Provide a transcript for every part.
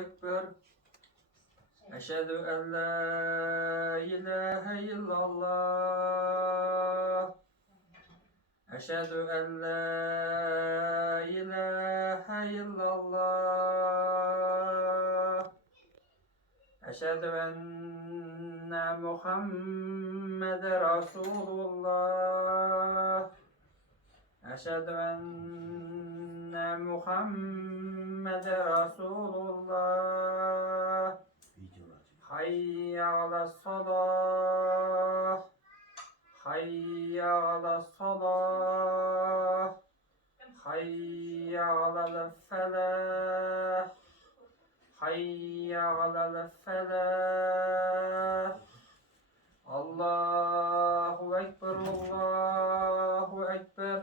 Ekber. Eşhedü en la ilahe illallah. Eşhedü en la ilahe illallah. Eşhedü enne Muhammeden Resulullah. Eşhedü enne Muhammeden Resulullah. Hayye alassalah. Hayye alassalah. Hayye alal felah. Hayye alal felah. Allahu Ekber, Allahu Ekber.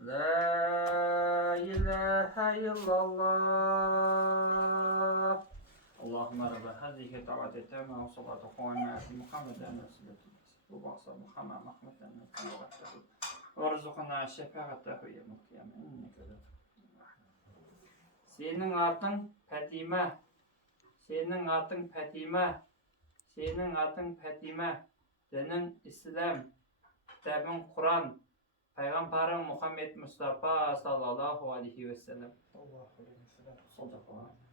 La ilahe illallah. Allahümme Rabbe hazihi da'vati temme ve salatu kuvveme fi Muhammeden Resulü'nün bu baksa Muhammed Mahmud'dan Resulü'nün ve rızıkına şefaatehu yevmel kıyame inneke de. Senin adın Fatime. Senin adın Fatime. Senin adın Fatime. Dinin İslam. Kitabın Kur'an. Peygamberin Muhammed Mustafa sallallahu aleyhi ve sellem. Allahu aleyhi ve sellem.